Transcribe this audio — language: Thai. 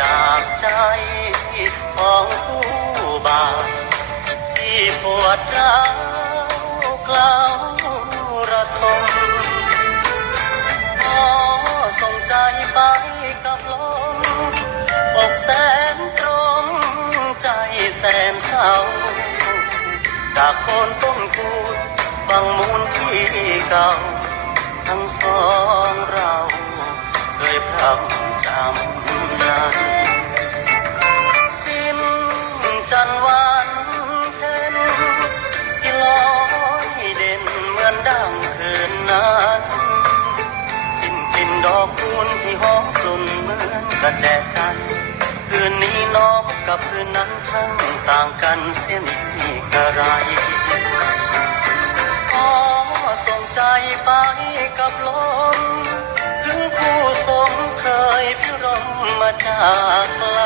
จากใจของผู้บาปที่ปวดร้าวกล้าวระทมขอส่งใจไปกับลมอกแสนตรงใจแสนเศร้า จากคนต้นคูดฟังมูลที่เก่า ทั้งสองเราเคยพรำจำนาน ดังคืนนั้นสิ้นกลิ่นดอกคูณที่หอมกลุ่นเหมือนกระแจจันคืนนี้น้องกับคืนนั้นช่างต่างกันเสียนี่กระไรขอส่งใจไปกับลมถึงผู้สมเคยพิรมมาจากไกล